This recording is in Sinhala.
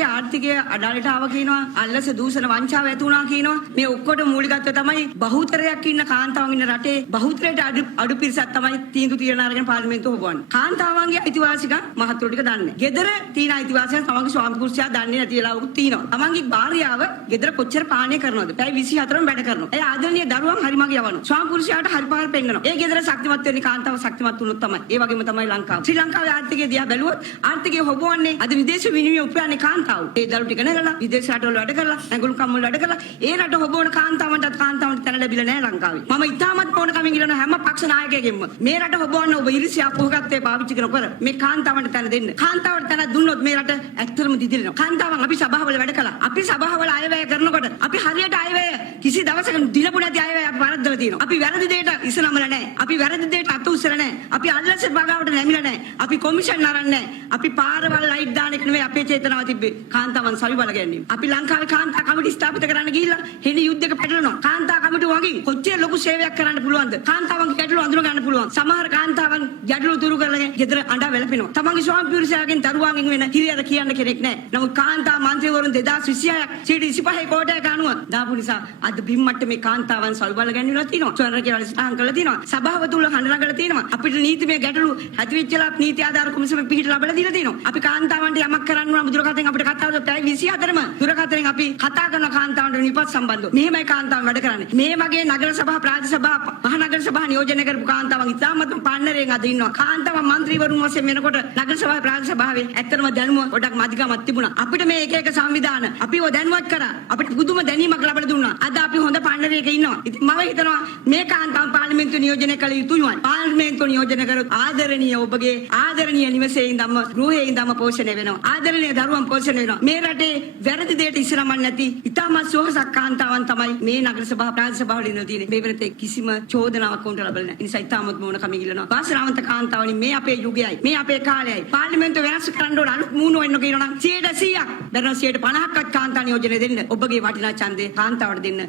රටේ ආර්ථිකය අඩාලට ආව කියනවා, අල්ලස දූෂණ වංචාව ඇති වුණා කියනවා. මේ ඔක්කොට මූලිකත්වය තමයි බහුතරයක් ඉන්න කාන්තාවන් ඉන්න රටේ බහුතරයට අඩු පිරිසක් තමයි තීන්දුව తీරන අරගෙන පාර්ලිමේන්තුව හොබවන්නේ. කාන්තාවන්ගේ අයිතිවාසිකම් මහත්තුරු ටික දන්නේ. ගෙදර තියෙන අයිතිවාසිකම් තමන්ගේ ස්වාමි පුරුෂයා දන්නේ නැති වෙලාවකුත් තියෙනවා. තමන්ගේ භාර්යාව ගෙදර කොච්චර පාලනය කරනවද? පැය 24ම වැඩ කරනවා. ඒ ආදරණීය දරුවන් හරි මග යවනවා. ස්වාමි පුරුෂයාට හරි පාර පෙන්නනවා. ඒ ගෙදර ශක්තිමත් වෙන්නේ කාන්තාව ශක්තිමත් වුණොත් තමයි. ඒ වගේම තමයි ලංකාව. ශ්‍රී ලංකාවේ ආර්ථිකය දිහා බැලුවොත් ආර්ථිකය හොබවන්නේ අද විදේශ විනිමය උපයන්නේ කාන්තාව. ඒ දරු ටික නගලා විදේශ රටවල වැඩ කරලා නැගුළු කම් වල වැඩ කරලා ඒ රට හොබවන කාන්තාවන්ටත් තැන ලැබිලා නැහැ ලංකාවේ. මම ඉතාමත් ඕන කමින් ඉල්ලන හැම පක්ෂ නායකයෙක්ගෙම මේ රට හොබවන්න ඔබ ඉරිසියා පොහගත්තේ පාවිච්චි කරනකොට මේ කාන්තාවන්ට තැන දෙන්න. කාන්තාවට තැන දුන්නොත් මේ රට ඇත්තටම දිදිලනවා. කාන්තාවන් අපි සභාවල වැඩ කළා. අපි සභාවල අයවැය කරනකොට අපි හරියට අයවැය කිසි දවසක දිනපු නැති අයවැය අපි වරද්දලා තියෙනවා. අපි වැරදි දෙයට ඉසනමල නැහැ. අපි වැරදි දෙයට අත උස්සලා නැහැ. අපි අල්ලස් බගාවට නැමිලා නැහැ. අපි කොමිෂන් අරන් නැහැ. අපි පාරවල් ලයිට් දාන එක නෙවෙයි අපේ චේතනාව තිබ්බේ. කාන්තාවන් සවි බල ගැනීම. අපි ලංකාවේ කාන්තා කමිටු ස්ථාපිත කරන්න ගිහිල්ලා හෙළි යුද්ධයක පැටලෙනවා. කාන්තා කමිටු වගේ කොච්චර ලොකු සේවයක් කරන්න පුළුවන්ද? කාන්තාවන්ගේ ගැටලු අඳුර ගන්න පුළුවන්. සමහර කාන්තාවන් ගැටලු දුරු කරලා ගෙදර අඬා වැළපෙනවා. තමන්ගේ ස්වාමි පුරුෂයාගෙන් දරුවන්ගෙන් වෙන හිරියර කියන්න කෙනෙක් නැහැ. නමුත් කාන්තා මන්ත්‍රීවරුන් 2026ක් 25 කෝටයක් අනුව දාපු නිසා අද බිම් මට්ටමේ කාන්තාවන් සවි බල ගැනීමලා තියෙනවා. ස්වර්ණකේ වල සටහන් කරලා තියෙනවා. සභාව තුල හඬ නගලා තියෙනවා. අපිට නීතිමය ගැටලු ඇතිවෙච්චලා නීති ආධාර කොමිසමේ පිහිට ලැබලා දීලා තියෙනවා. අපි කාන්තාවන්ට යමක් කරන්න ඕන දුරකථනයෙන් අපිට කතා කරලා පැය 24ම දුරකථනයෙන් අපි කතා කරන කාන්තාවන්ට විපත් සම්බන්ධව. මෙහෙමයි කාන්තාවන් වැඩ කරන්නේ. මේ වගේ නගර සභා ප්‍රාදේශ සභා මහනගර සභා නියෝජනය කරපු කාන්තාවන් ඉතාමත්ම පාන්නරයෙන් අද ඉන්නවා. කාන්තාවන් മന്ത്രിවරුන් වශයෙන් වෙනකොට නගර සභා ප්‍රාදේශ සභාවේ ඇත්තටම දැනුම ගොඩක් මධිකමක් තිබුණා. අපිට මේ එක එක සංවිධාන අපිව දැනුවත් කරා. අපිට පුදුම දැනීමක් ලබා දුන්නා. අද අපි හොඳ පාන්නරයක ඉන්නවා. ඉතින් මම හිතනවා මේ කාන්තාවන් පාර්ලිමේන්තුව නියෝජනය කළ යුතුයි. පාර්ලිමේන්තුව නියෝජනය කරොත් ආදරණීය ඔබගේ ආදරණීය නිවසේ ඉඳන්ම ගෘහයේ ඉඳන්ම පෝෂණය වෙනවා. ආදරණීය දරුවන් පෝෂණය වෙනවා. මේ රටේ වැරදි දෙයට ඉස්සරමන් නැති ඉතාමත් සෝහසක් කාන්තාවන් තමයි මේ නගර සභා ප්‍රාදේශ සභාවල ඉඳලා තියෙන්නේ. මේ වෙනතේ කිසිම චෝදනාවක් වුණට ලැබෙන්නේ නැහැ. ඒ නිසා ඉතාමත් මොන කමින් ඉල්ලනවා. වාසනාවන්ත කාන්තාවනි මේ අපේ යුගයයි. මේ අපේ කාලයයි. පාර්ලිමේන්තුව වෙනස් කරන්න ඕන අලුත් මූණ වෙන්න කියනවා නම් 100%ක් දැන් 150ක්වත් කාන්තා නියෝජනය දෙන්න. ඔබගේ වටිනා ඡන්දය කාන්තාවට දෙන්න.